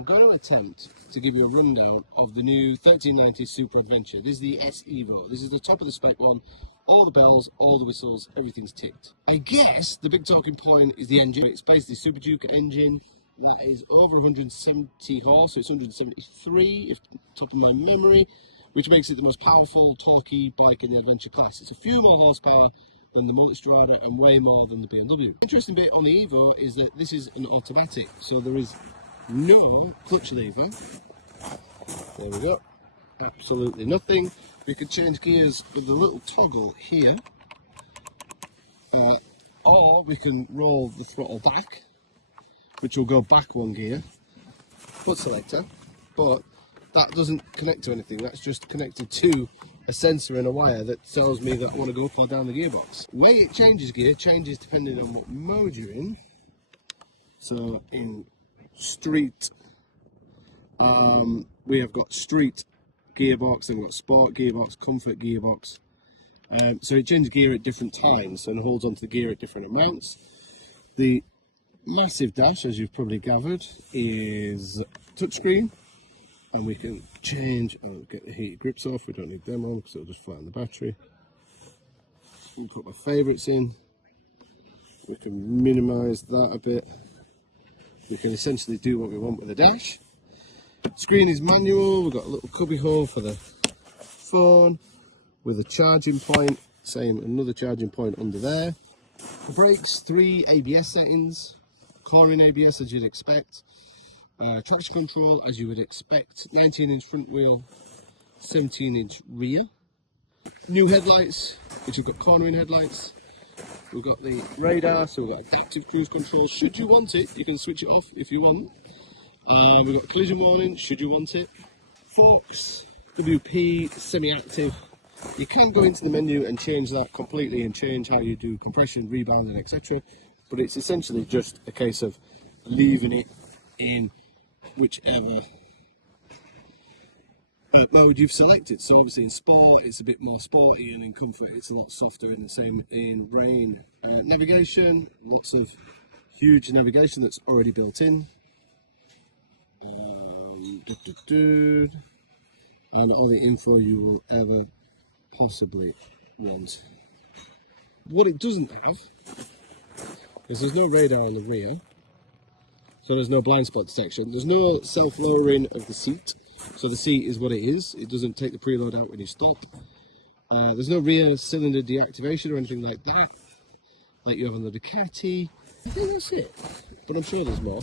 I'm going to attempt to give you a rundown of the new 1390 Super Adventure. This is the S Evo. This is the top of the spec one. All the bells, all the whistles, everything's ticked. I guess the big talking point is the engine. It's basically Super Duke engine that is over 170 horse, so it's 173 if top of my memory, which makes it the most powerful, torquey bike in the adventure class. It's a few more horsepower than the Multistrada and way more than the BMW. Interesting bit on the Evo is that this is an automatic, so there is no clutch lever. There we go. Absolutely nothing. We can change gears with the little toggle here, or we can roll the throttle back, which will go back one gear. Foot selector, but that doesn't connect to anything. That's just connected to a sensor and a wire that tells me that I want to go up or down the gearbox. The way it changes gear changes depending on what mode you're in. So in street, we have got street gearbox, and we've got sport gearbox, comfort gearbox. So it changes gear at different times and holds onto the gear at different amounts. The massive dash, as you've probably gathered, is touchscreen, and we can change. I'll get the heated grips off. We don't need them on because it'll just flatten the battery. We can put my favourites in. We can minimise that a bit. We can essentially do what we want with the dash. Screen is manual. We've got a little cubby hole for the phone with a charging point. Same, another charging point under there. The brakes, 3 ABS settings. Cornering ABS as you'd expect. Traction control as you would expect. 19-inch front wheel, 17-inch rear. New headlights, which we've got cornering headlights. We've got the radar, so we've got adaptive cruise control. Should you want it, you can switch it off if you want. We've got collision warning, should you want it. Forks, WP, semi-active. You can go into the menu and change that completely and change how you do compression, rebound, and etc. But it's essentially just a case of leaving it in whichever mode you've selected. So obviously in sport it's a bit more sporty, and in comfort it's a lot softer, and the same in rain. Navigation, lots of huge navigation that's already built in. And all the info you will ever possibly want. What it doesn't have is there's no radar on the rear, so there's no blind spot detection. There's no self-lowering of the seat, so the seat is what it is. It doesn't take the preload out when you stop. There's no rear cylinder deactivation or anything like that, like you have on the Ducati. I think that's it, but I'm sure there's more.